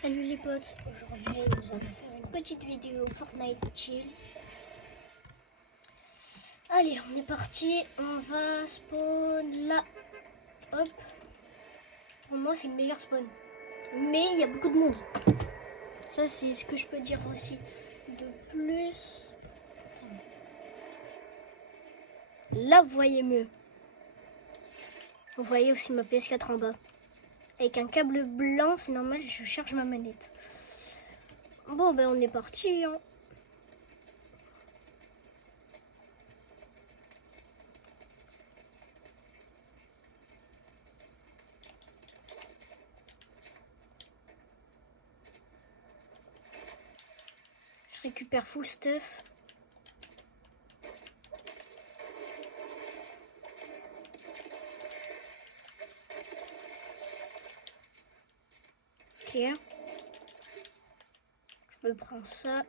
Salut les potes, aujourd'hui nous allons faire une petite vidéo Fortnite chill. Allez, on est parti, on va spawn là. Hop. Pour moi c'est le meilleur spawn. Mais il y a beaucoup de monde. Ça c'est ce que je peux dire aussi. De plus... Attendez. Là vous voyez mieux. Vous voyez aussi ma PS4 en bas. Avec un câble blanc, c'est normal, je charge ma manette. Bon ben on est parti hein. Je récupère full stuff. Ok. Je me prends ça.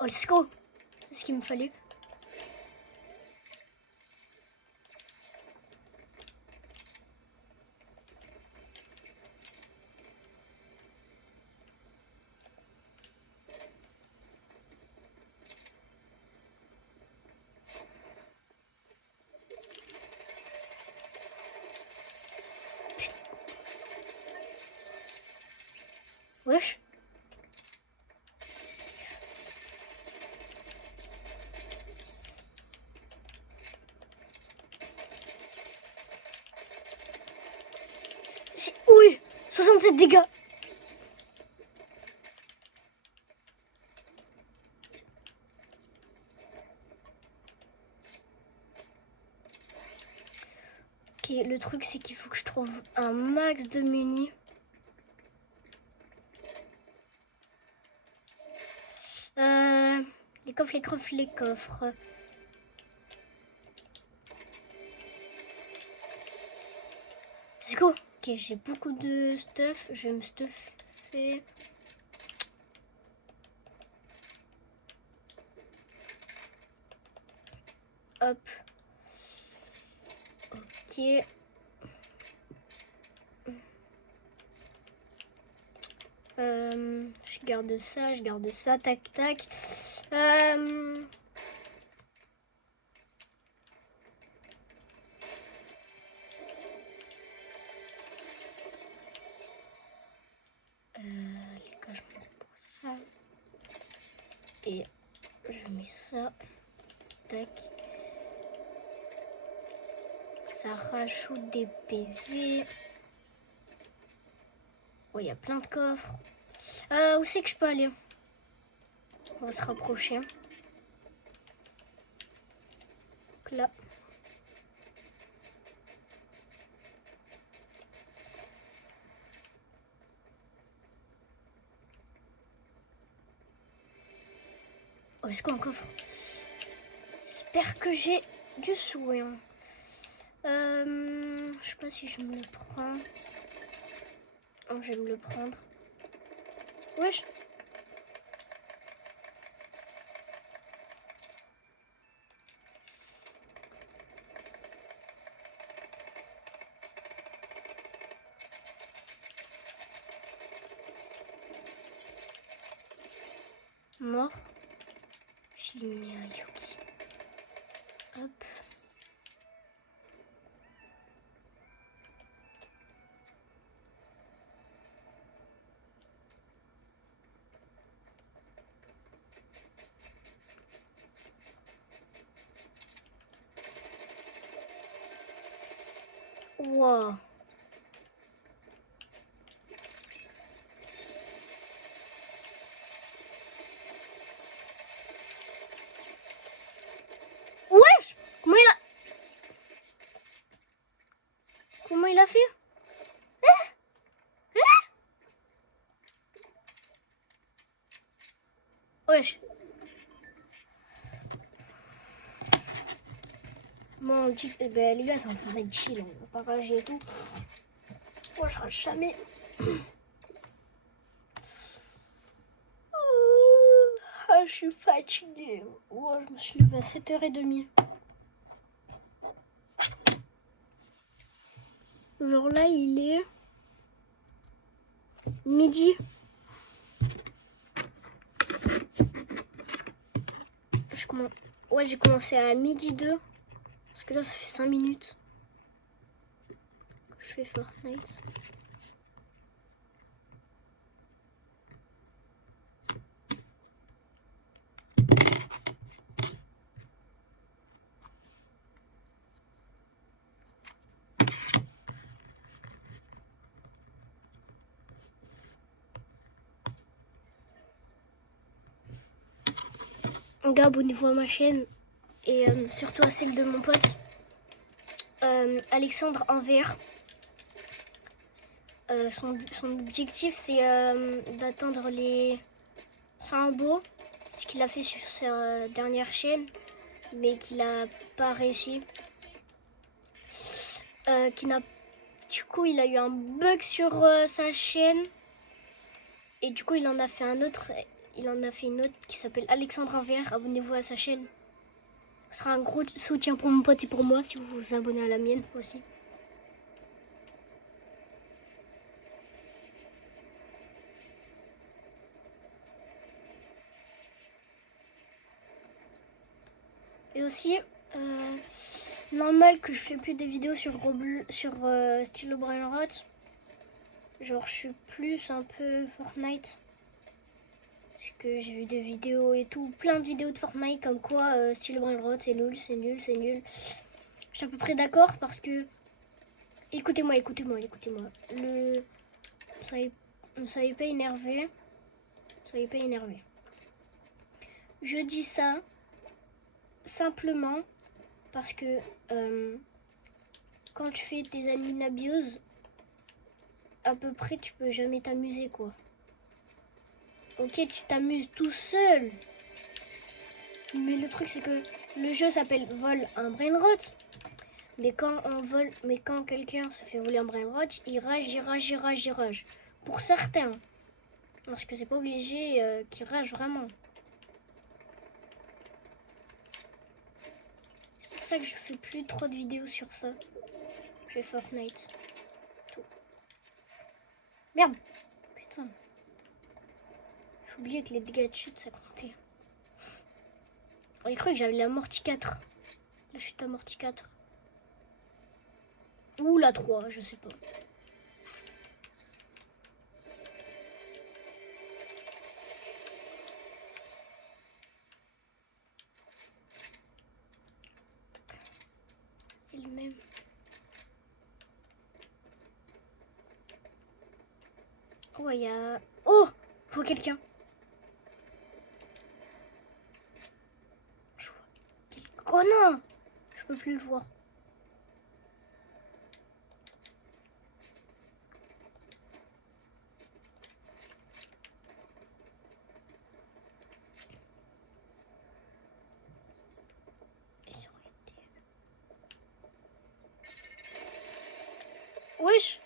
Oh, let's go! C'est ce qu'il me fallait. Wesh. Oui, 67 dégâts. Ok, le truc c'est qu'il faut que je trouve un max de munis. Les coffres, les coffres, les coffres. Let's go. Ok, j'ai beaucoup de stuff. Je vais me stuffer. Hop. Ok. Je garde ça, tac tac. Les coches, je mets pour ça. Et je mets ça. Tac. Ça rajoute des PV. Oh, il y a plein de coffres. Où c'est que je peux aller? On va se rapprocher. Donc là. Oh, est-ce qu'on coffre? J'espère que j'ai du soin. Je sais pas si je me le prends. Oh, je vais me le prendre. Wesh. Mort. J'ai mis un Yuki. Hop. Wow. Wesh. Comment il a fait? Wesh. Bon, ben, les gars, ça va faire chill. On va pas rager et tout. Moi, je rage jamais. Ah, je suis fatiguée. Oh, je me suis levée à 7h30. Genre là, il est midi. Ouais, j'ai commencé à midi 2. Parce que là, ça fait 5 minutes que je fais Fortnite. Gars, abonnez-vous à ma chaîne et surtout à celle de mon pote Alexandre en VR. Son objectif c'est d'atteindre les 100 abos, ce qu'il a fait sur sa dernière chaîne, mais qu'il n'a pas réussi. Du coup, il a eu un bug sur sa chaîne et du coup, il en a fait un autre. Il en a fait une autre qui s'appelle Alexandre en VR. Abonnez-vous à sa chaîne. Ce sera un gros soutien pour mon pote et pour moi si vous vous abonnez à la mienne aussi. Et aussi, normal que je fais plus des vidéos sur Stylo Brainrot. Genre, je suis plus un peu Fortnite. Parce que j'ai vu des vidéos et tout, plein de vidéos de Fortnite comme quoi Stylo Brainrot c'est nul, c'est nul, c'est nul. Je suis à peu près d'accord parce que écoutez-moi. Soyez pas énervé. Soyez pas énervé. Je dis ça simplement parce que quand tu fais tes animabios, à peu près tu peux jamais t'amuser quoi. Ok, tu t'amuses tout seul. Mais le truc c'est que le jeu s'appelle Vol un Brainrot. Mais quand quelqu'un se fait voler un Brainrot, il rage. Pour certains. Parce que c'est pas obligé qu'il rage vraiment. C'est pour ça que je fais plus trop de vidéos sur ça. Je fais Fortnite. Tout. Merde. Putain. J'ai oublié que les dégâts de chute ça comptait. J'ai cru que j'avais l'amorti 4. La chute amorti 4. Ou la 3, je sais pas. Et le même. Oh, il y a... Oh, je vois quelqu'un. Oh non, je peux plus le voir. Wesh.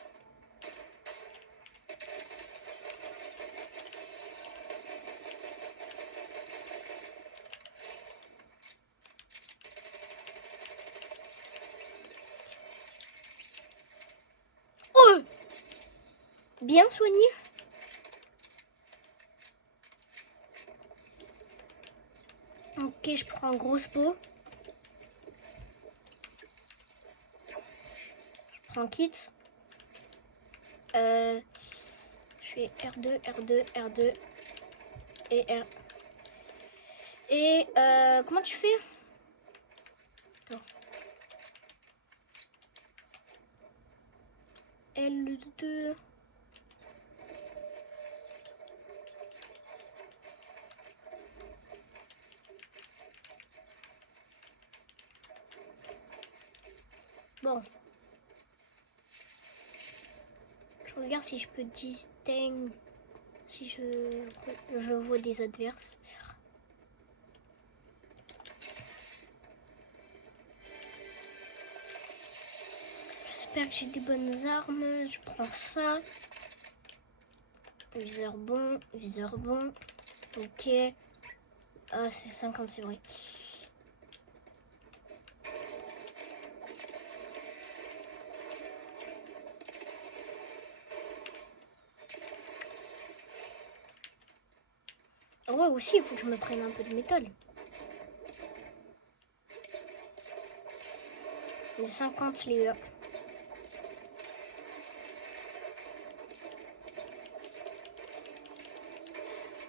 Oh, bien soigné. Ok, je prends un gros pot. Je prends un kit. Je fais R2 et R. Et comment tu fais? Attends. L2. Bon. Je regarde si je peux distinguer. Si je vois des adversaires. J'espère que j'ai des bonnes armes. Je prends ça. Viseur bon. Ok. Ah, c'est 50, c'est vrai. Ouais, aussi, il faut que je me prenne un peu de métal. J'ai 50 les gars.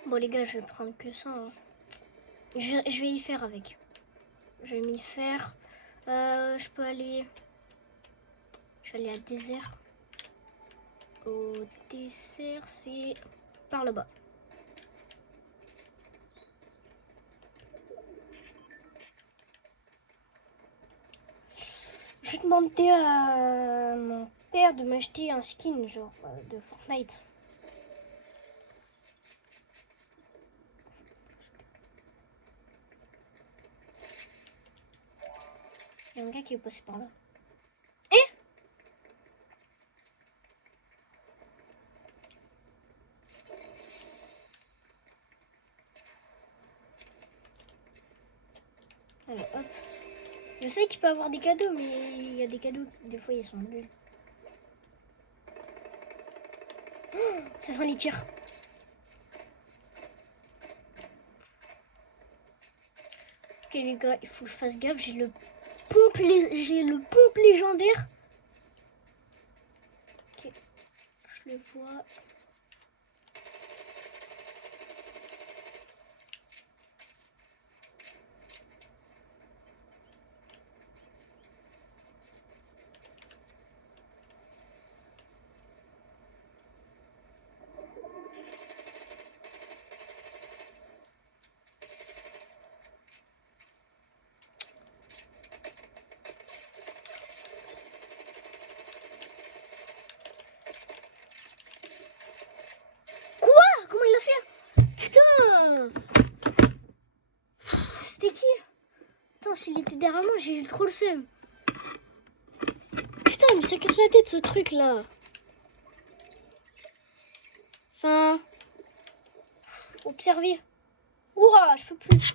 Bon les gars, je vais prendre que ça. Hein. Je vais y faire avec. Je vais m'y faire. Je peux aller... Je vais aller à désert. Au désert, c'est par là-bas. Je vais demander à mon père de m'acheter un skin genre de Fortnite. Il y a un gars qui est passé par là. Alors, hop. Je sais qu'il peut avoir des cadeaux, mais il y a des cadeaux, des fois ils sont nuls. Oh, ça sent les tirs. Ok les gars, il faut que je fasse gaffe, j'ai le pompe légendaire. Ok, je le vois. Comment il l'a fait? Putain! C'était qui? Attends, s'il était derrière moi, j'ai eu trop le seum. Putain, mais ça casse la tête ce truc là. Enfin. Observer. Ouah, je peux plus.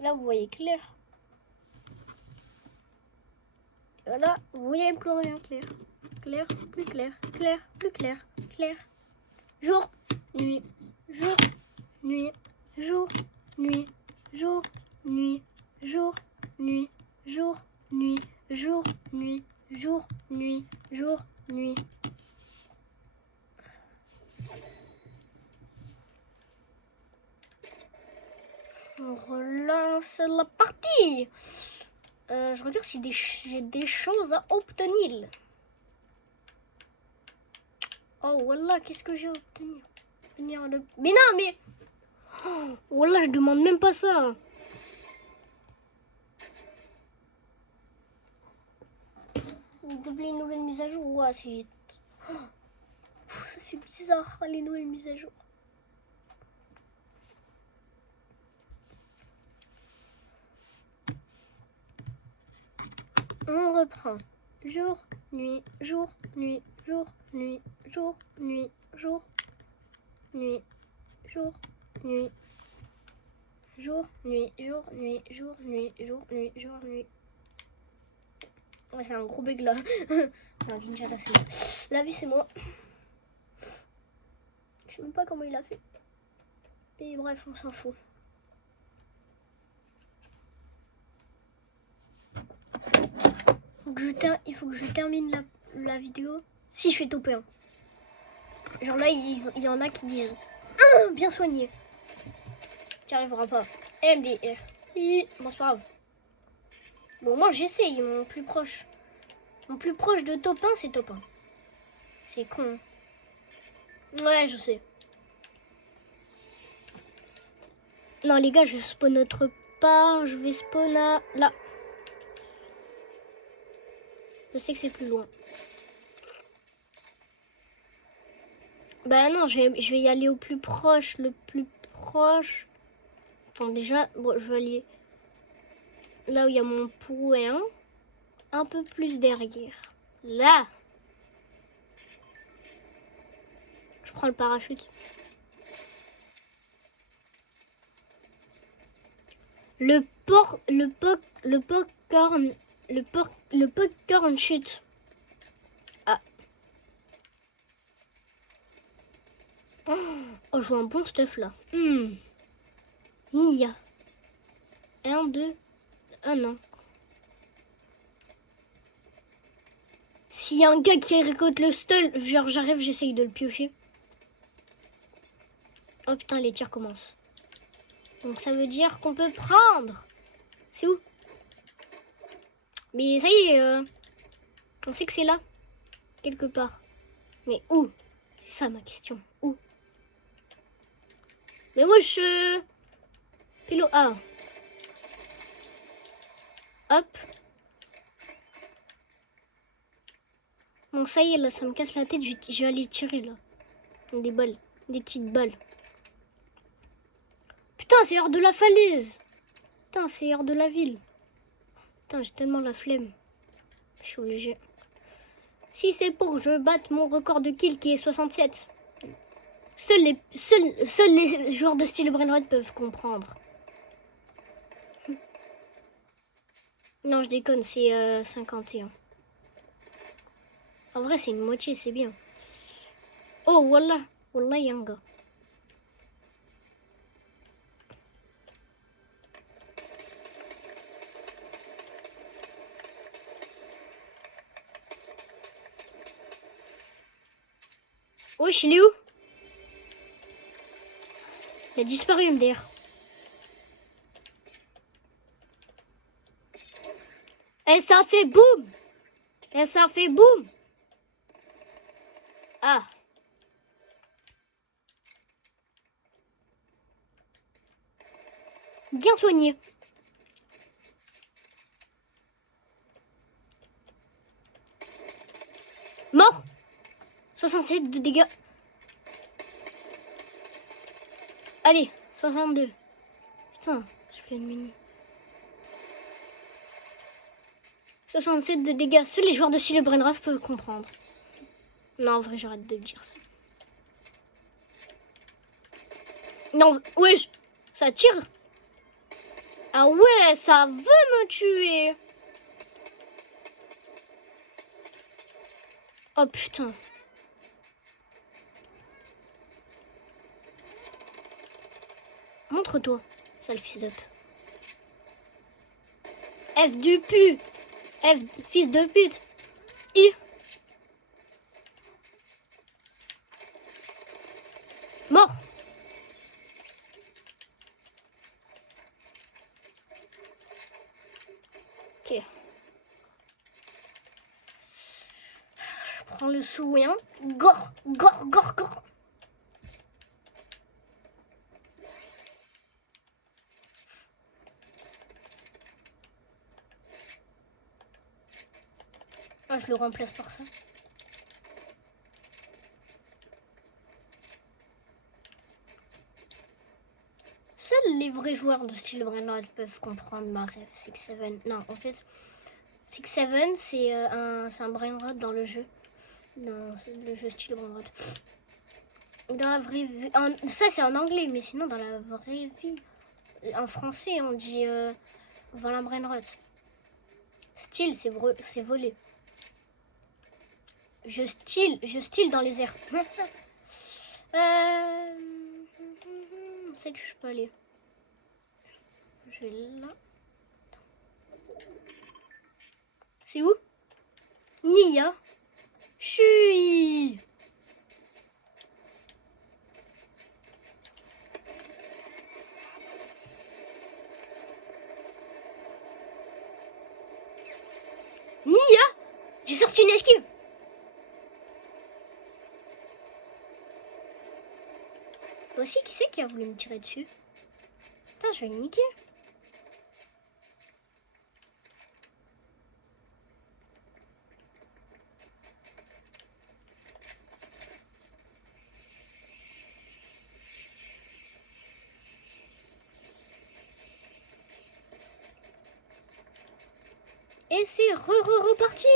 Là, vous voyez clair. Là, vous voyez plus rien clair. Clair, plus clair, clair, plus clair, clair. Jour, nuit, jour, nuit, jour, nuit, jour, nuit, jour, nuit, jour, nuit, jour, nuit, jour, nuit, jour, nuit. On relance la partie. Je regarde si j'ai des choses à obtenir. Oh voilà, qu'est-ce que j'ai à obtenir? Mais non, mais... Oh, voilà, je demande même pas ça. Doubler une nouvelle mise à jour, ouais, c'est... Oh, ça fait bizarre, les nouvelles mises à jour. On reprend. Jour, nuit, jour, nuit, jour, nuit, jour, nuit, jour, nuit, jour, nuit, jour, nuit, jour, nuit, jour, nuit, jour, nuit, jour, nuit. Ouais, c'est un gros bug là. Non, Kinshasa, c'est moi. La vie, c'est moi. Je sais même pas comment il a fait. Et bref, on s'en fout. Il faut que je termine la vidéo. Si je fais top 1. Genre là, il y en a qui disent bien soigné. Tu n'y arriveras pas. MDR. Bon, c'est pas grave. Bon, moi j'essaye. Mon plus proche de top 1, c'est top 1. C'est con. Ouais, je sais. Non, les gars, je spawn autre part. Je vais spawn à là. Je sais que c'est plus loin. Bah non, je vais y aller au plus proche. Le plus proche. Attends, déjà, bon, je vais aller là où il y a mon point. Un peu plus derrière. Là. Je prends le parachute. Le popcorn chute. Ah. Oh, je vois un bon stuff là. Nia. 1, 2. Ah non. S'il y a un gars qui récolte le stun, genre j'arrive, j'essaye de le piocher. Oh putain, les tirs commencent. Donc ça veut dire qu'on peut prendre. C'est où? Mais ça y est, on sait que c'est là. Quelque part. Mais où? C'est ça ma question. Où? Mais wesh, Pilo. Ah. Hop. Bon, ça y est, là, ça me casse la tête. Je vais aller tirer, là. Des balles. Des petites balles. Putain, c'est hors de la falaise. Putain, c'est hors de la ville. Putain, j'ai tellement la flemme. Je suis obligée. Si c'est pour que je batte mon record de kill qui est 67. Seuls les joueurs de style Brainrod peuvent comprendre. Non, je déconne, c'est 51. En vrai, c'est une moitié, c'est bien. Oh, wallah. Wallah, y'a un gars. Wesh, il est où? Il a disparu, MDR. Et ça fait boum. Et ça fait boum. Ah. Bien soigné. Mort. 67 de dégâts. Allez, 62. Putain, je fais une mini. 67 de dégâts. Seuls les joueurs de style Brainrod peuvent comprendre. Non, en vrai, j'arrête de dire ça. Non, wesh, ça tire. Ah ouais, ça veut me tuer. Oh putain. Montre-toi, sale fils de... F du pu. F, fils de pute. I. Mort. Ok. Je prends le soin. Gore, gore, gore, gore. Ah, je le remplace par ça. Seuls les vrais joueurs de style Brainrod peuvent comprendre ma rêve. 6-7. Non, en fait, 6-7, c'est un Brainrod dans le jeu. Dans le jeu style Brainrod. Dans la vraie vie. Ça, c'est en anglais, mais sinon, dans la vraie vie. En français, on dit voilà Brainrod. Style, c'est volé. Je style dans les airs. C'est que je peux aller. Je vais là. C'est où? Nia. Chui. Nia. J'ai sorti une esquive. Aussi, qui c'est qui a voulu me tirer dessus? Putain, je vais le niquer. Et c'est reparti.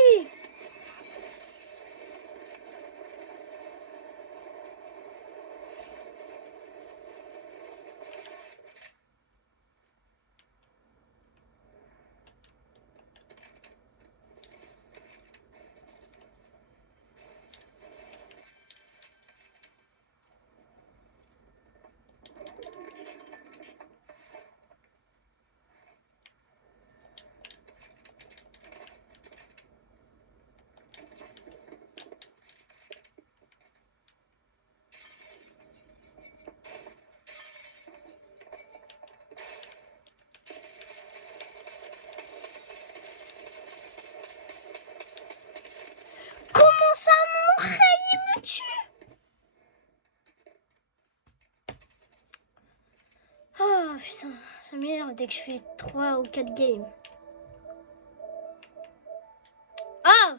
dès que je fais 3 ou 4 games. Ah!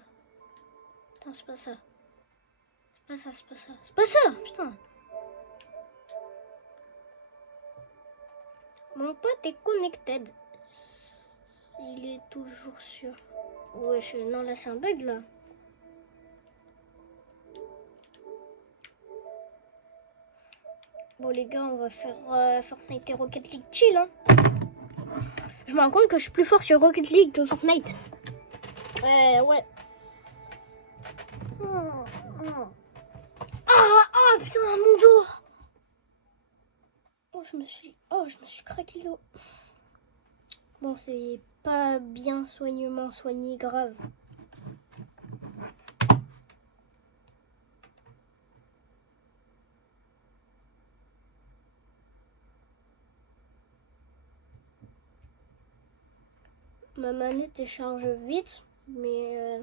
Putain, c'est pas ça. C'est pas ça, c'est pas ça. C'est pas ça, putain. Mon pote est connected. Il est toujours sur... Ouais, non, là, c'est un bug, là. Bon, les gars, on va faire Fortnite et Rocket League chill, hein. Je me rends compte que je suis plus fort sur Rocket League que Fortnite. Ouais. Ah, putain, mon dos. Je me suis craqué le dos. Bon, c'est pas bien soignement soigné grave. Ma manette elle charge vite, mais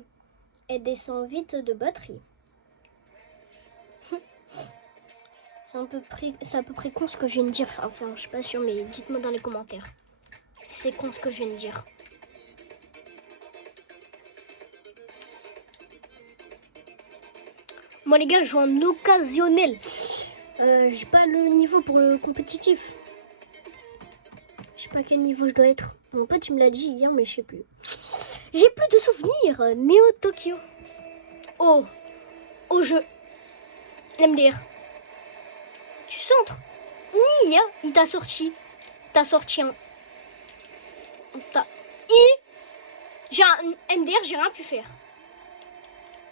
elle descend vite de batterie. C'est à peu près con ce que je viens de dire. Enfin, je suis pas sûre, mais dites-moi dans les commentaires. C'est con ce que je viens de dire. Moi les gars, je joue en occasionnel. J'ai pas le niveau pour le compétitif. Je sais pas quel niveau je dois être. Mon pote il me l'a dit hier, mais je sais plus. J'ai plus de souvenirs. Neo Tokyo. Oh, au jeu. MDR. Tu centres. Nia, il t'a sorti. T'as sorti un. J'ai un MDR, j'ai rien pu faire.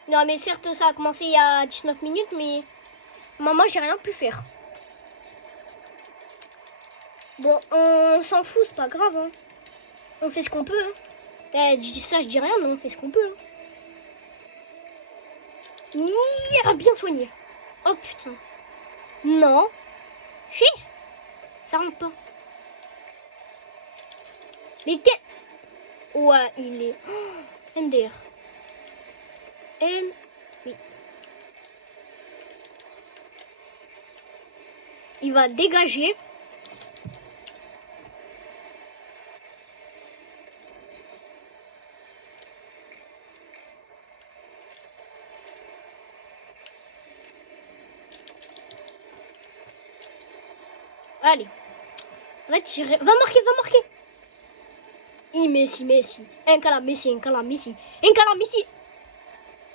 Non, mais certes, ça a commencé il y a 19 minutes, mais maman, j'ai rien pu faire. Bon, on s'en fout, c'est pas grave. Hein. On fait ce qu'on peut. Hein. Je dis ça, je dis rien, mais on fait ce qu'on peut. Hein. Bien soigné. Oh putain. Non. Chi. Ça rentre pas. Mais quel... Ouais, il est... Oh, MDR. Oui. Il va dégager. Allez. Va tirer. Va marquer, va marquer. Messi. Un cala Messi.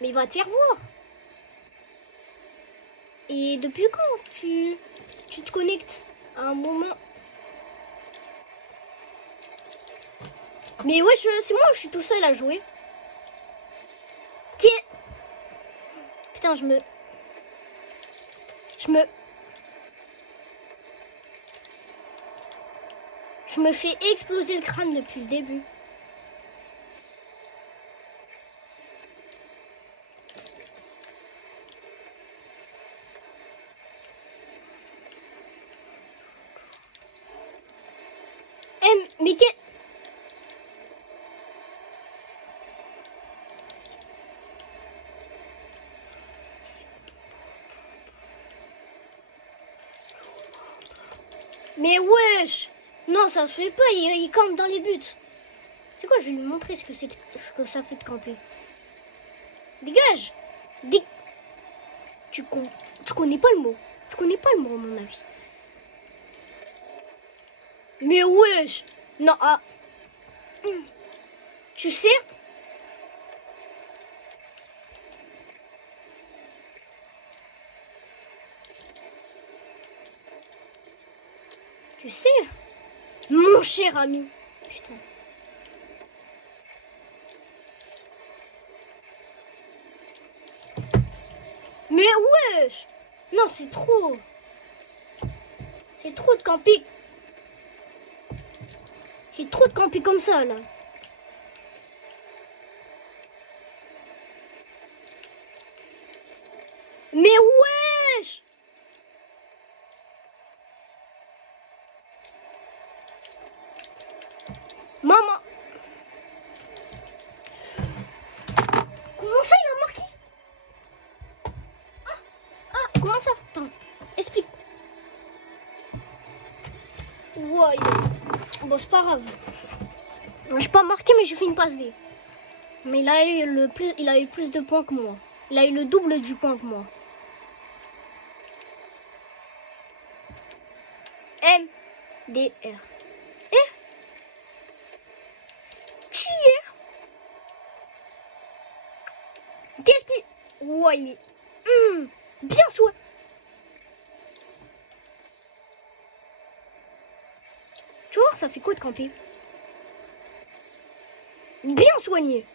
Mais il va te faire voir. Et depuis quand tu te connectes à un moment? Mais ouais, c'est moi, je suis tout seul à jouer. Tiens. Putain, je me fais exploser le crâne depuis le début. Mais quel... Mais wesh. Non, ça se fait pas, il campe dans les buts. C'est quoi, je vais lui montrer ce que ça fait de camper. Dégage. Tu connais pas le mot. Tu connais pas le mot, à mon avis. Mais wesh. Non, ah. Tu sais... Tu sais, mon cher ami. Putain. Mais wesh. Non, c'est trop. C'est trop de camper. C'est trop de camper comme ça, là. Mais wesh. Maman. Comment ça, il a marqué? Comment ça? Attends, explique. Ouais, bon, c'est pas pas grave. J'ai pas marqué, mais j'ai fait une passe D. Mais il a eu plus de points que moi. Il a eu le double du point que moi. M, D, R. Eh? Qui est? Qu'est-ce qui... Ouais, il est... bien soin. Tu vois, ça fait quoi de camper? Bien soigné.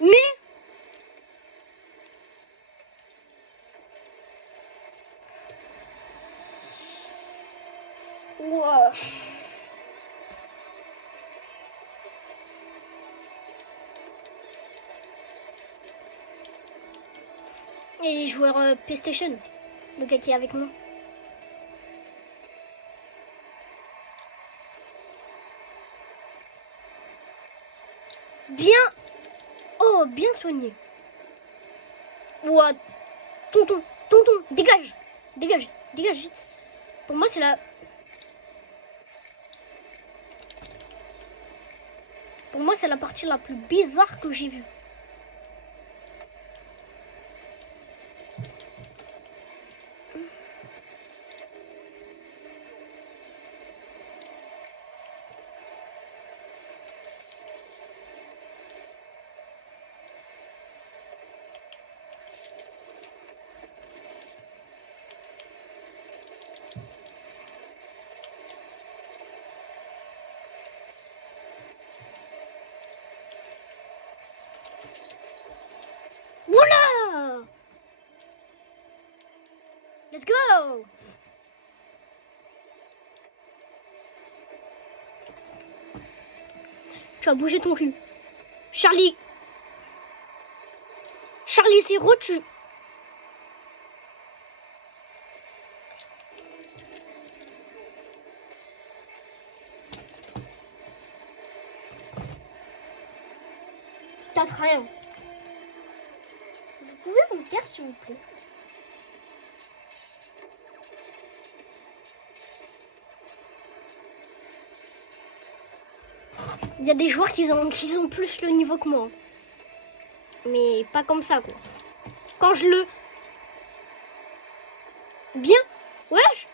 Mais... Wow. Et joueur PlayStation, le gars qui est avec moi. Bien... Oh, bien soigné. Ouah, tonton, dégage. Dégage vite. Pour moi, c'est la... Pour moi, c'est la partie la plus bizarre que j'ai vue. Oula! Let's go! Tu vas bouger ton cul. Charlie, c'est tu... T'as rien. Vous pouvez me taire, s'il vous plaît? Il y a des joueurs qui ont plus le niveau que moi. Mais pas comme ça, quoi. Quand je le... Bien. Wesh.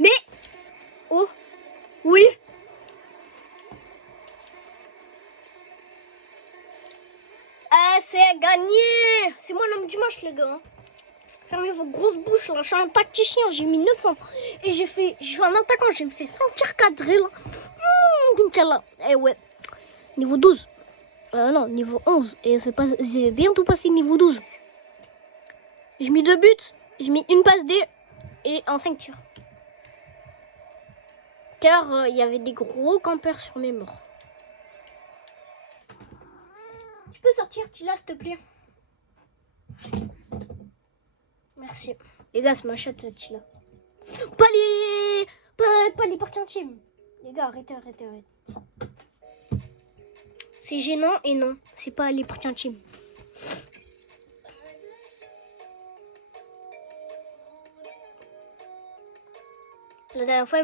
Mais... Oh. Oui. C'est gagné. C'est moi l'homme du match, les gars. Fermez vos grosses bouches, là. Je suis un tacticien, j'ai mis 900. Et je suis un attaquant, j'ai fait 100 tirs cadrés, là. Inch'Allah. Eh ouais. Niveau 12. Non, niveau 11. Et c'est bientôt passé niveau 12. J'ai mis 2 buts. J'ai mis une passe D. Et en 5 tirs. Car il y avait des gros campeurs sur mes morts. Tu peux sortir, Tila, s'il te plaît? Merci. Les gars, c'est ma chatte, Tila. Pas les parties intimes. Les gars, arrêtez. C'est gênant et non, c'est pas les parties intimes. La dernière fois,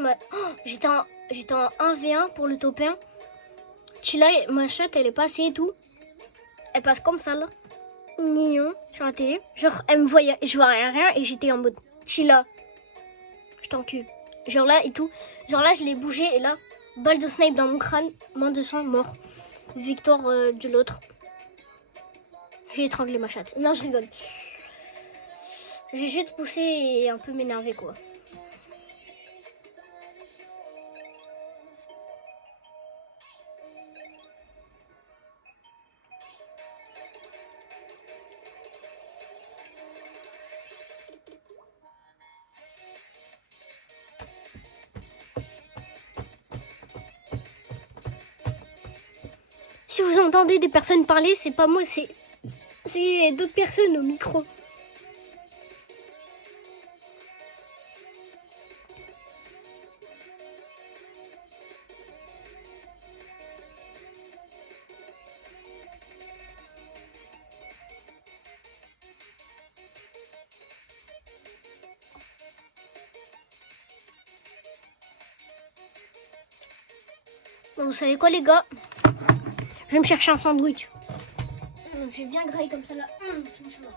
j'étais en 1v1 pour le top 1. Tila, ma chatte, elle est passée et tout. Elle passe comme ça, là. Mignon, sur la télé. Genre, elle me voyait, je voyais rien et j'étais en mode Tila, je t'encule. Genre là et tout. Genre là, je l'ai bougé et là, balle de snipe dans mon crâne, moins de sang, mort. Victoire de l'autre. J'ai étranglé ma chatte. Non, je rigole. J'ai juste poussé et un peu m'énervé, quoi. Si vous entendez des personnes parler, c'est pas moi, c'est d'autres personnes au micro. Vous savez quoi les gars? Je vais me chercher un sandwich. J'ai bien graillé comme ça là. Je suis là.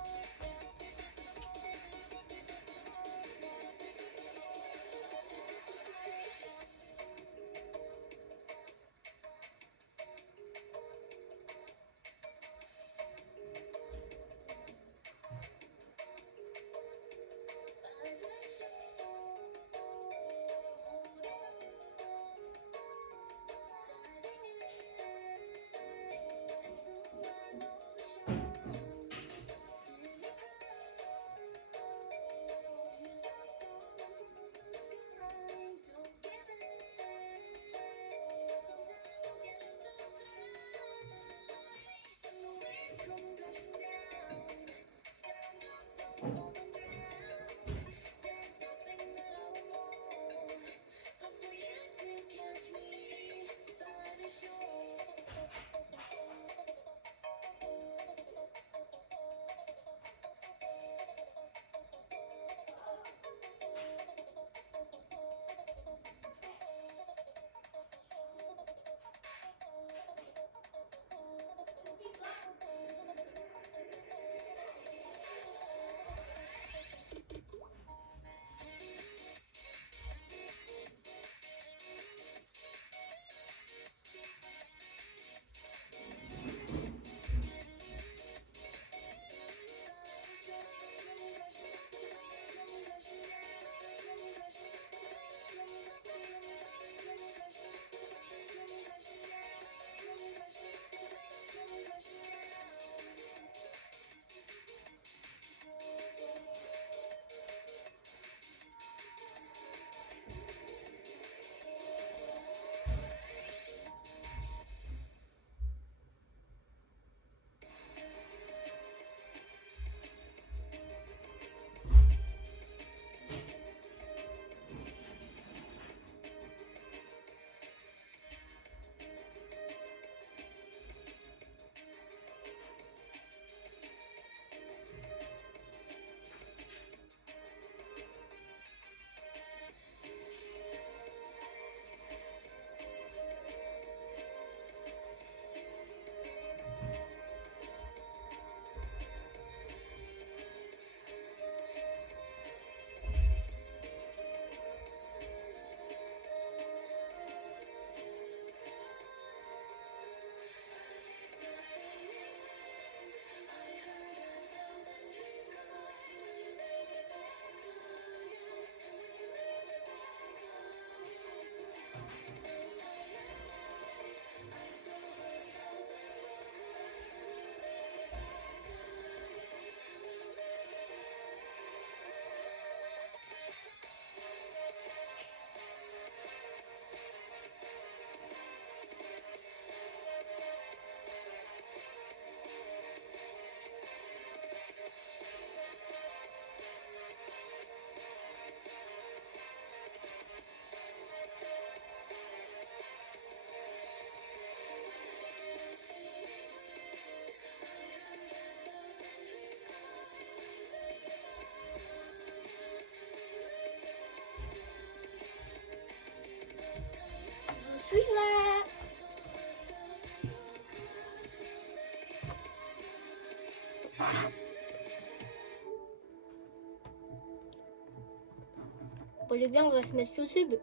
Bon les gars, on va se mettre sur sub.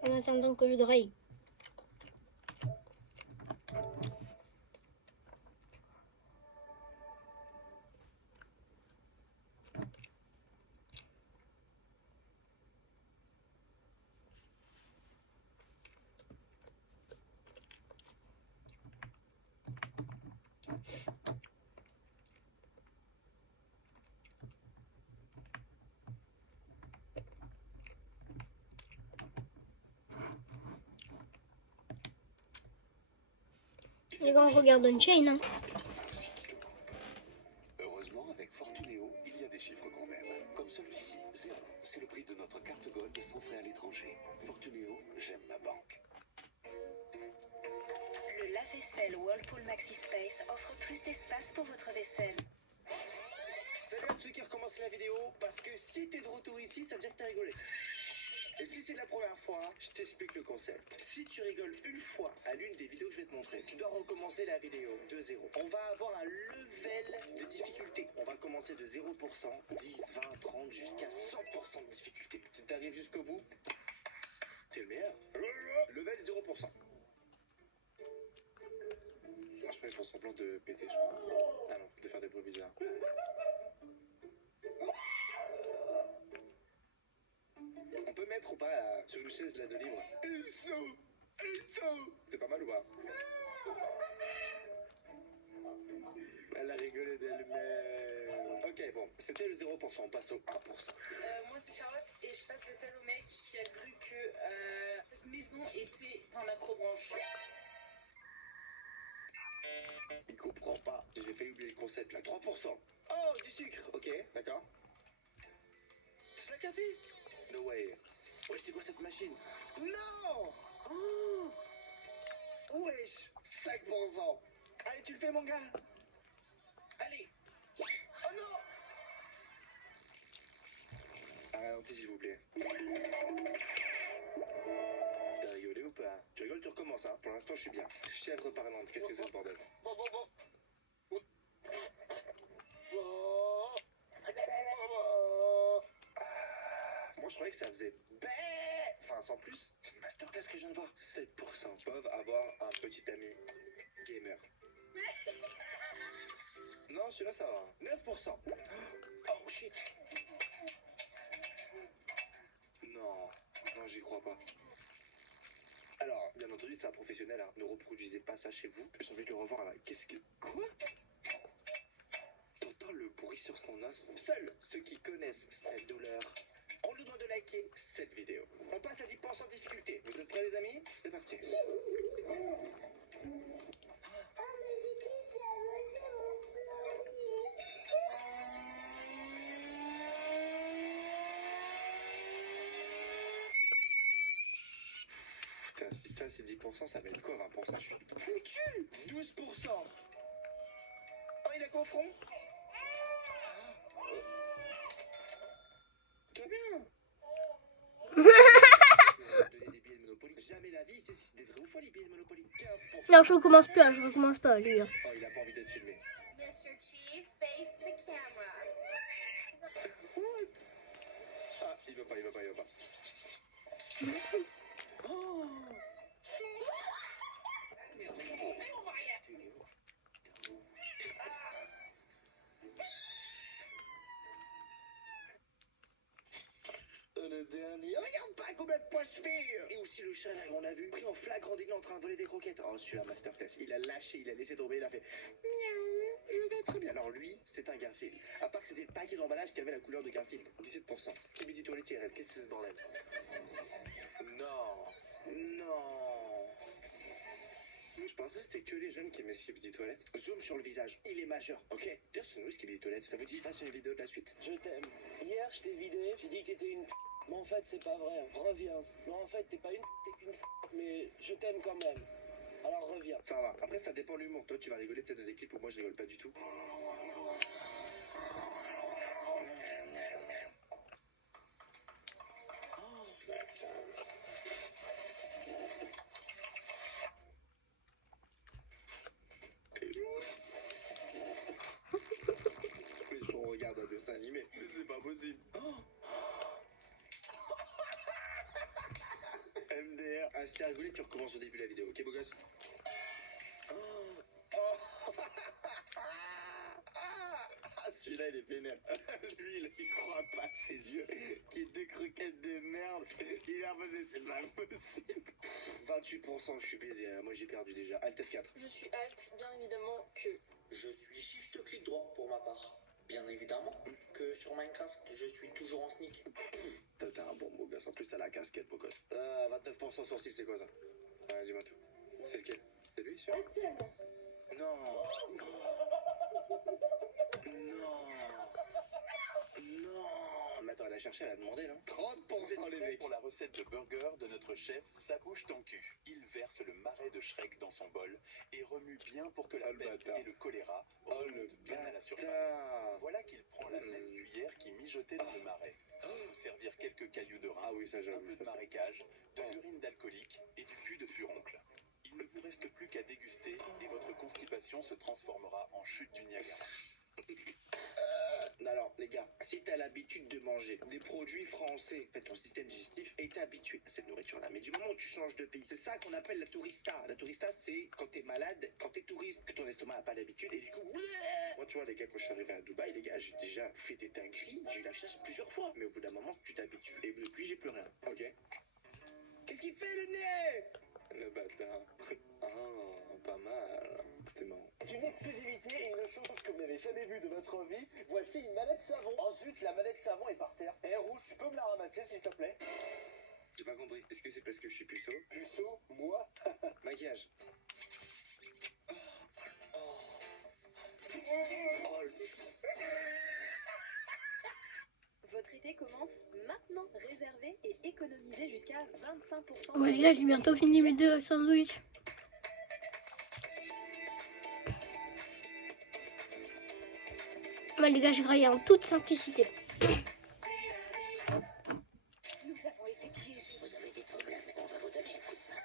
En attendant que je graille. Les gars, on regarde Unchained. Hein. Heureusement, avec Fortunéo, il y a des chiffres qu'on aime. Comme celui-ci, 0. C'est le prix de notre carte Gold sans frais à l'étranger. Fortunéo, j'aime ma banque. Le lave-vaisselle Whirlpool Maxi Space offre plus d'espace pour votre vaisselle. Salut à ceux qui recommencent la vidéo, parce que si t'es de retour ici, ça veut dire que t'as rigolé. Et si c'est la première fois, je t'explique le concept. Si tu rigoles une fois à l'une des vidéos que je vais te montrer, tu dois recommencer la vidéo de 0. On va avoir un level de difficulté. On va commencer de 0%, 10, 20, 30, jusqu'à 100% de difficulté. Si t'arrives jusqu'au bout, t'es le meilleur. Level 0%. Je crois qu'ils font semblant de péter, je crois. Ah non, de faire des bruits bizarres. On peut mettre ou pas sur une chaise là de libre. C'est pas mal ou pas? Elle a rigolé d'elle-même. Ok, bon, c'était le 0%, on passe au 1%. Moi c'est Charlotte et je passe le tel au mec qui a cru que cette maison était un acrobranche. Il comprend pas. J'ai failli oublier le concept là. 3%. Oh, du sucre. Ok, d'accord. C'est la café. No way. Ouais, c'est quoi cette machine? Non. Oh. Wesh. 5%. Allez, tu le fais, mon gars. Allez. Oh non. Ralentez, s'il vous plaît. T'as rigolé ou pas? Tu rigoles, tu recommences, hein. Pour l'instant, je suis bien. Chèvre parlante, qu'est-ce que c'est ce bordel? Moi, je croyais que ça faisait bé. Enfin, sans plus, c'est une masterclass que je viens de voir. 7% peuvent avoir un petit ami gamer. Non, celui-là, ça va. 9%. Oh, shit. Non, non, j'y crois pas. Alors, bien entendu, c'est un professionnel, hein. Ne reproduisez pas ça chez vous. J'ai envie de le revoir là. Qu'est-ce que... Quoi? T'entends le bruit sur son os? Seuls ceux qui connaissent cette douleur ont le droit de liker cette vidéo. On passe à 10% de difficulté. Vous êtes prêts, les amis? C'est parti. Putain, si ça c'est 10%, ça va être quoi 20%? Je suis foutu. 12%. Oh, il a quoi au front? Très bien. Donner des billets de Monopoly. Jamais la vie, c'est des vrais ou faux les billets de Monopoly. 15%. Non, je recommence pas, lui. Hein. Oh, il a pas envie d'être filmé. Mr. Chief, face the camera. What? Ah, il veut pas, il veut pas, il veut pas. Oh. Le dernier. Regarde pas combien de points je fais. Et aussi le chat là, on a vu pris en flagrant délit en train de voler des croquettes. Oh, celui-là, masterclass. Il a lâché, il a laissé tomber, il a fait miaou. Il va très bien. Alors lui, c'est un Garfield. À part que c'était le paquet d'emballage qui avait la couleur de Garfield. 17%. Skibidi Toilet IRL. Qu'est-ce que c'est ce bordel? Non. Non. Je pensais que c'était que les jeunes qui aimaient Skibidi Toilette. Zoom sur le visage. Il est majeur. Ok. D'ailleurs, c'est nous Skibidi Toilette. Ça vous dit que je fasse une vidéo de la suite? Je t'aime. Hier, je t'ai vidé, j'ai dit que t'étais une p***. Mais en fait, c'est pas vrai. Reviens. Non, en fait, t'es pas une p***, t'es qu'une s***, mais je t'aime quand même. Alors reviens. Ça va. Après, ça dépend de l'humour. Toi, tu vas rigoler peut-être dans des clips où moi, je rigole pas du tout. Mais je regarde un dessin animé. Mais c'est pas possible. Oh. MDR. Ah, si t'as rigolé, tu recommences au début de la vidéo. Ok, beau gosse? Oh. Oh. Ah, celui-là, il est vénère. Lui, il croit pas à ses yeux. Qui est deux croquettes de merde. Il a posé, c'est pas possible. 28%, je suis baisé. Moi, j'ai perdu déjà. Alt F4. Je suis alt, bien évidemment que. Je suis shift-clic droit pour ma part. Bien évidemment que sur Minecraft, je suis toujours en sneak. T'es un bon beau gosse. En plus, t'as la casquette, beau gosse. 29% sourcil, c'est quoi ça? Ouais, dis-moi tout. C'est lequel? C'est lui, sûr? Non. Non. Non. Mais attends, Faudrait la chercher à la demander, non? 30% les mecs. Pour la recette de burger de notre chef, ça bouge ton cul. Il verse le marais de Shrek dans son bol et remue bien pour que la Oh, le peste bâtard. et le choléra Oh le remontent bien à la surface. bâtard. Voilà qu'il prend la même cuillère qui mijotait dans le marais. Pour servir quelques cailloux de rein, Ah oui, ça un j'avoue, peu ça de c'est... marécage, de l'urine d'alcoolique et du pus de furoncle. Il ne vous reste plus qu'à déguster et votre constipation se transformera en chute du Niagara. Alors, les gars, si t'as l'habitude de manger des produits français, en fait, ton système digestif est habitué à cette nourriture-là. Mais du moment où tu changes de pays, c'est ça qu'on appelle la tourista. La tourista, c'est quand t'es malade, quand t'es touriste, que ton estomac n'a pas l'habitude, et du coup, moi, tu vois, les gars, quand je suis arrivé à Dubaï, les gars, j'ai déjà fait des dingueries, j'ai eu la chasse plusieurs fois. Mais au bout d'un moment, tu t'habitues. Et depuis, j'ai plus rien. Ok? Qu'est-ce qu'il fait, le nez? Le bâtard. Ah, pas mal. C'était marrant. C'est une exclusivité et une chose que vous n'avez jamais vue de votre vie. Voici une mallette savon. Ensuite, la mallette savon est par terre. Elle est rouge, tu peux me la ramasser s'il te plaît? J'ai pas compris. Est-ce que c'est parce que je suis puceau? Puceau, moi. Maquillage. Votre été commence maintenant. Réservez et économisez jusqu'à 25%. Bon les gars, j'ai bientôt fini mes 2 sandwichs. Bah les gars, je graille en toute simplicité. Nous avons été piégés. Vous avez des problèmes, on va vous donner un coup de main.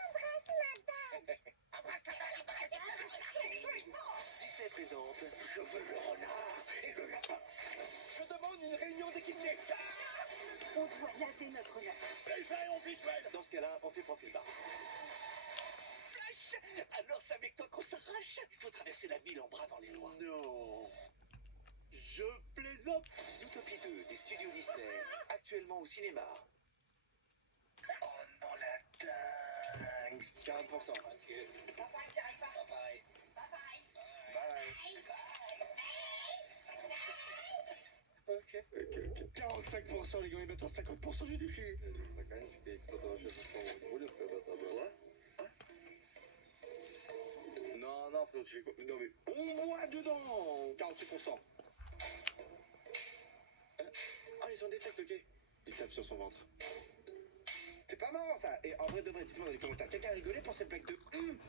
Disney présente. Je veux le renard et le lapin. Je demande une réunion d'équipiers. On doit laver notre nez. Dans ce cas-là, on fait profil bas. Flash! Alors c'est avec toi qu'on s'arrache. Il faut traverser la ville en bravant les lois. Non. Je plaisante. Zootopie 2 des studios Disney, actuellement au cinéma. Oh non, la dingue. 40%. Bye. Ok. 45%, les gars, on est maintenant 50% du défi. Non, frérot, tu fais quoi? Non, mais on voit dedans. 48%. Oh, ils sont défects, ok. Il tape sur son ventre. C'est pas marrant ça. Et en vrai de vrai, dites-moi dans les commentaires, quelqu'un a rigolé pour cette blague de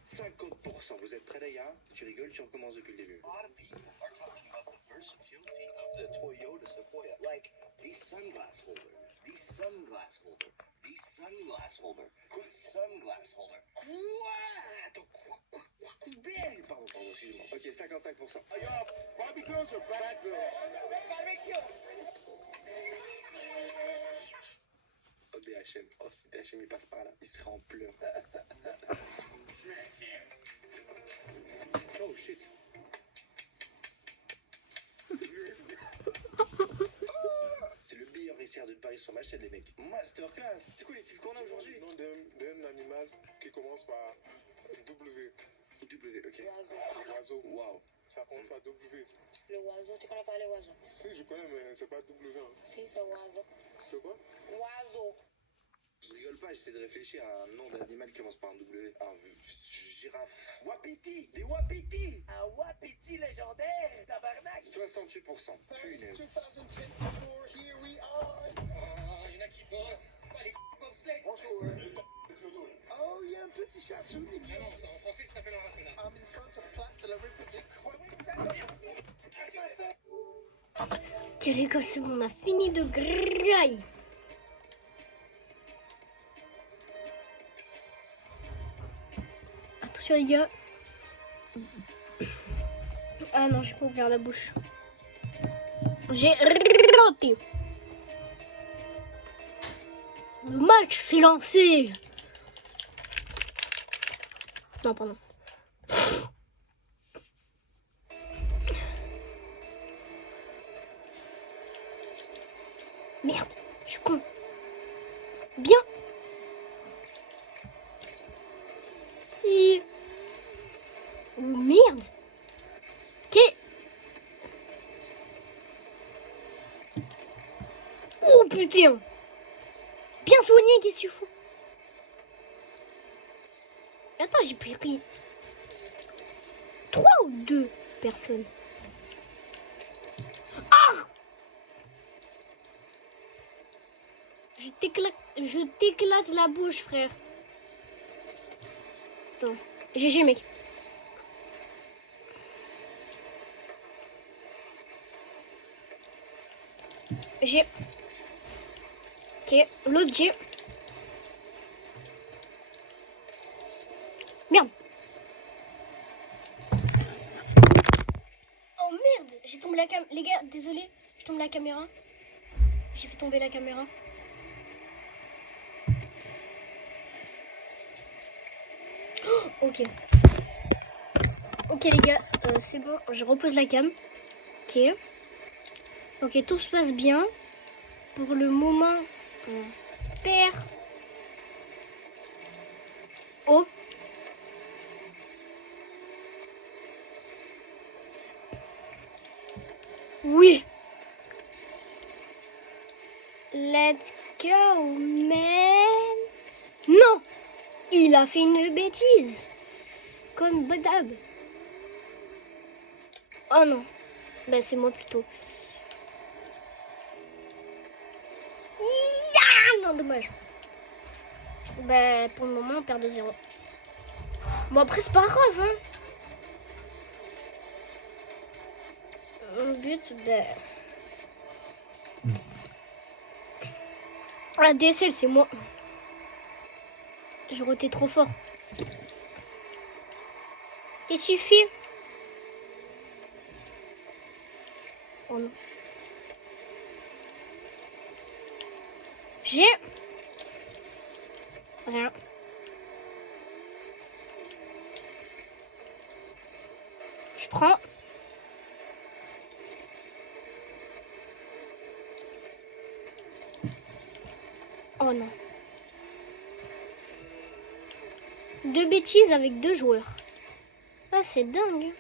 50%. Vous êtes prêts les gars? Si tu rigoles, tu recommences depuis le début. A lot of people are talking about the versatility of the Toyota Sequoia. Like the sunglass holder, the sunglass holder, the sunglass holder, the sunglass holder. Quoi? Attends, quoi? Pardon, excusez-moi. Ok, 55%. Oh, DHM. Oh, si DHM il passe par là, il serait en pleurs. Oh shit. C'est le meilleur essai de Paris sur ma chaîne, les mecs. Masterclass. C'est quoi les types qu'on a aujourd'hui? Nom d'un animal qui commence par W. W, ok. Oiseau. Oiseau. Waouh. Ça commence par W. Le oiseau, tu connais pas les oiseaux? Si, je connais, mais c'est pas W. Hein. Si, c'est oiseau. C'est quoi? Oiseau. Je rigole pas, j'essaie de réfléchir à un nom d'animal qui commence par un W. Un girafe. Wapiti. Des wapitis. Un wapiti légendaire. Tabarnak. 68%. Punaise. 2024, here we are. Il y en a qui bossent. Pas les bobsleigh. Bonjour. Oh, il y a un petit chat sous lui. Non, non, en français, ça s'appelle un ratonnade. I'm in front of Place de la République. Ok les gars, c'est bon, on a fini de grailler. Attention les gars. Ah non, j'ai pas ouvert la bouche. J'ai raté. Le match s'est lancé. Non, pardon. Merde, je suis con. Bien. Et... Oh merde. Oh putain. Bien soigné, qu'est-ce qu'il faut? Attends, j'ai pris 3 ou 2 personnes. Ah! Je t'éclate la bouche, frère. Attends. GG, mec. J'ai. Ok, l'autre j'ai. Merde. Oh merde, j'ai tombé la caméra. Les gars, désolé, je tombe la caméra. J'ai fait tomber la caméra. Oh, ok. Ok les gars, c'est bon, je repose la cam. Ok. Ok, tout se passe bien. Pour le moment, on perd. Oh. Oui. Let's go, man. Non. Il a fait une bêtise. Comme Badab. Oh non. Ben c'est moi plutôt. Ah, non, dommage. Ben pour le moment on perd de 0. Bon après c'est pas grave hein. Mon but ben... La DSL c'est moi. J'ai roté trop fort. Il suffit. Oh non. J'ai... Rien. Je prends. Oh non. 2 bêtises avec 2 joueurs. Ah c'est dingue.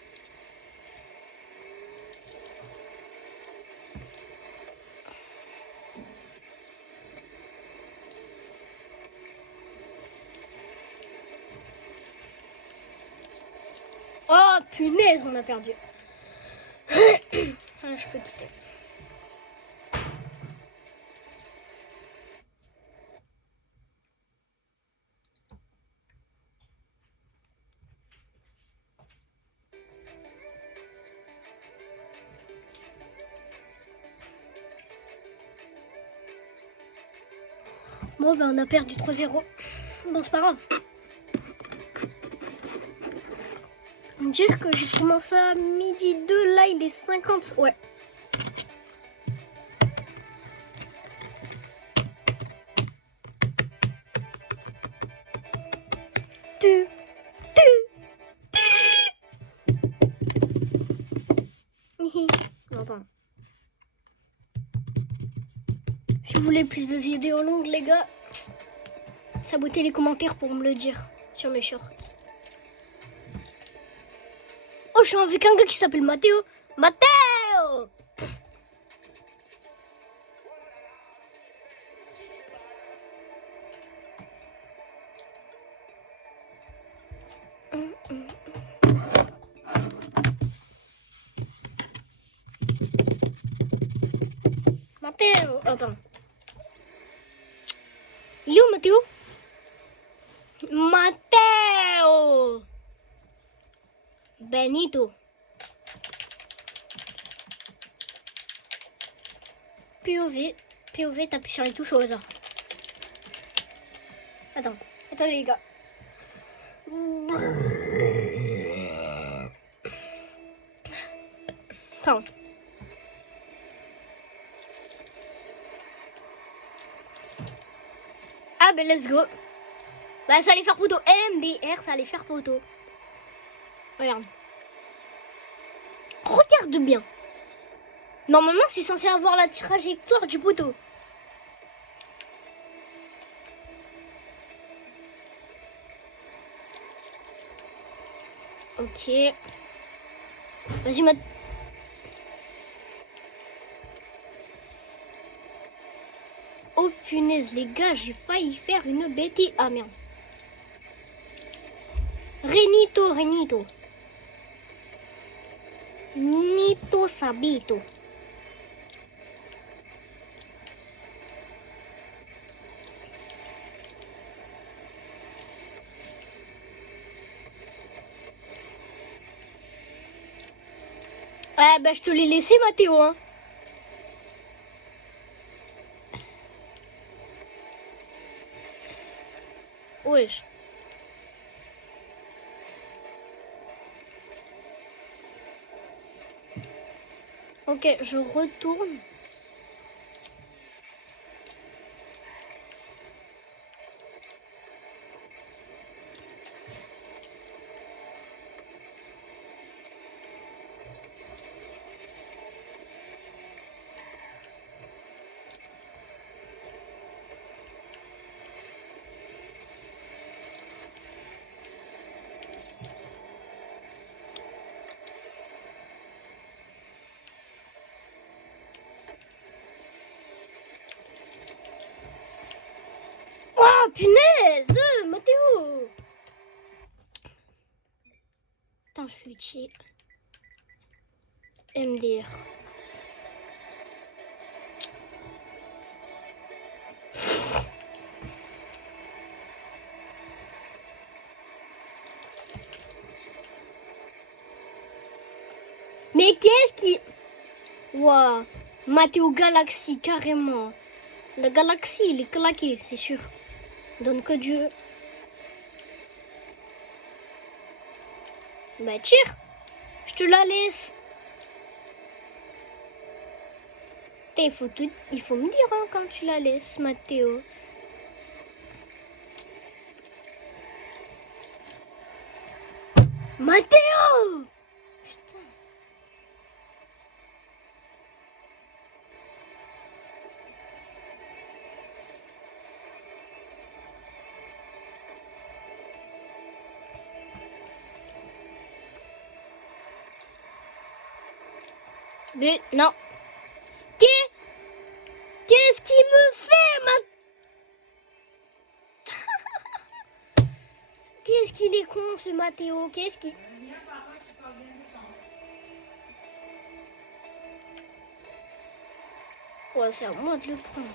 Oh punaise, on a perdu. Ah, je peux quitter. Bon ben on a perdu 3-0. Bon c'est pas grave. Dire que j'ai commencé à midi 2, là il est 50. Ouais. Non, pardon. Si vous voulez plus de vidéos longues les gars, sabotez les commentaires pour me le dire sur mes shorts. Oh, je suis avec un gars qui s'appelle Mathéo. Mathéo! Mathéo! Attends. Il est où Mathéo? Mathéo! Benito. POV, t'appuies sur les touches au hasard. Attends, attendez les gars. Pardon. Ah ben let's go. Bah ça allait faire poteau. MDR, ça allait faire poteau. Regarde. Regarde bien. Normalement, c'est censé avoir la trajectoire du poteau. Ok. Vas-y, Oh punaise, les gars, j'ai failli faire une bêtise. Ah merde. Renito. Nito Sabito. Ouais, bah je te l'ai laissé, Mathéo. Hein. Wesh. Ok, je retourne. Oh, punaise, Mathéo. Attends, je suis chier. MDR. Mais qu'est-ce qui... Waouh, Mathéo Galaxy, carrément. La Galaxy, il est claqué, c'est sûr. Donne que Dieu. Bah tire, je te la laisse. Il faut me dire hein, quand tu la laisses, Mathéo. Mathéo! Putain. Mais non. Qu'est-ce qu'il me fait, Qu'est-ce qu'il est con, ce Mathéo? Qu'est-ce qu'il... Ouais, c'est à moi de le prendre.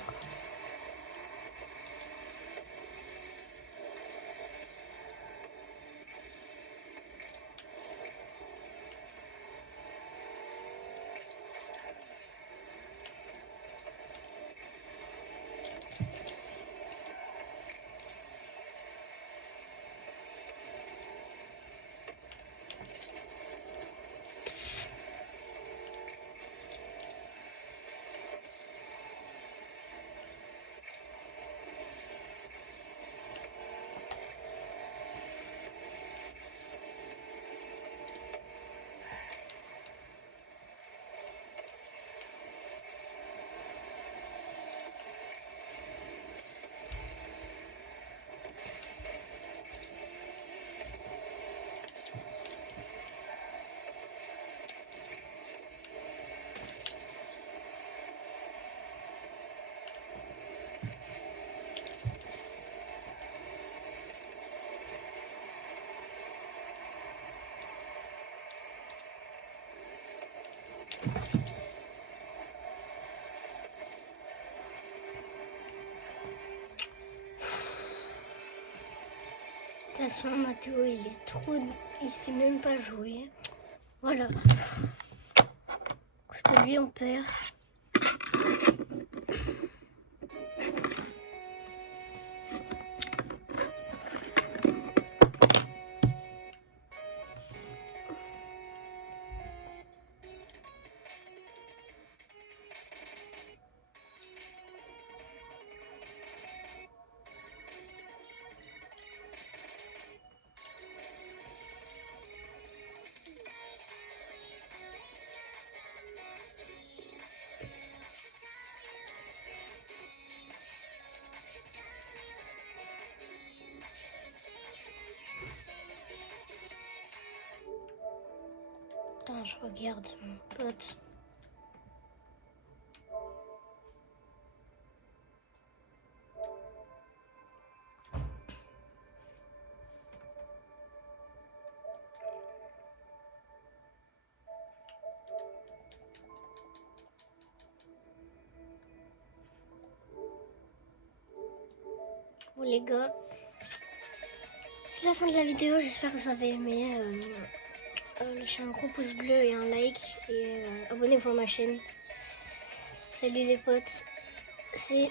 De toute façon, Mathéo, il est trop... Il sait même pas jouer. Voilà. À cause de lui, on perd. Attends, je regarde mon pote. Bon les gars, c'est la fin de la vidéo, j'espère que vous avez aimé. lâchez un gros pouce bleu et un like et abonnez-vous à ma chaîne. Salut les potes, c'est